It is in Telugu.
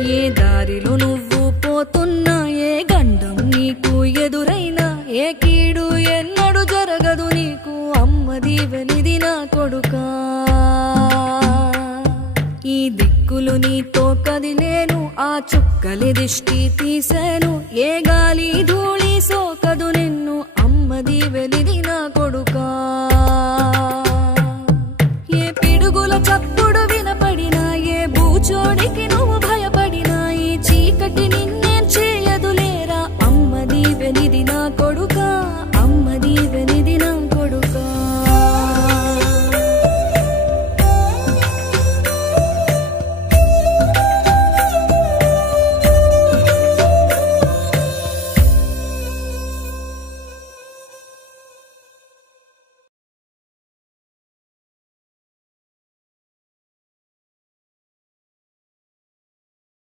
ఏ దారిలో నువ్వు పోతున్నా, ఏ గండం నీకు ఎదురైనా, ఏ కీడు ఎన్నడు జరగదు నీకు, అమ్మ దీవెనిది నా కొడుకా. ఈ దిక్కులు నీతో కదిలేను, ఆ చుక్కలి దిష్టి తీసేను, ఏ గాలి ధూళి సోకదు నిన్ను, అమ్మ దీవెనిది నా కొడుకా.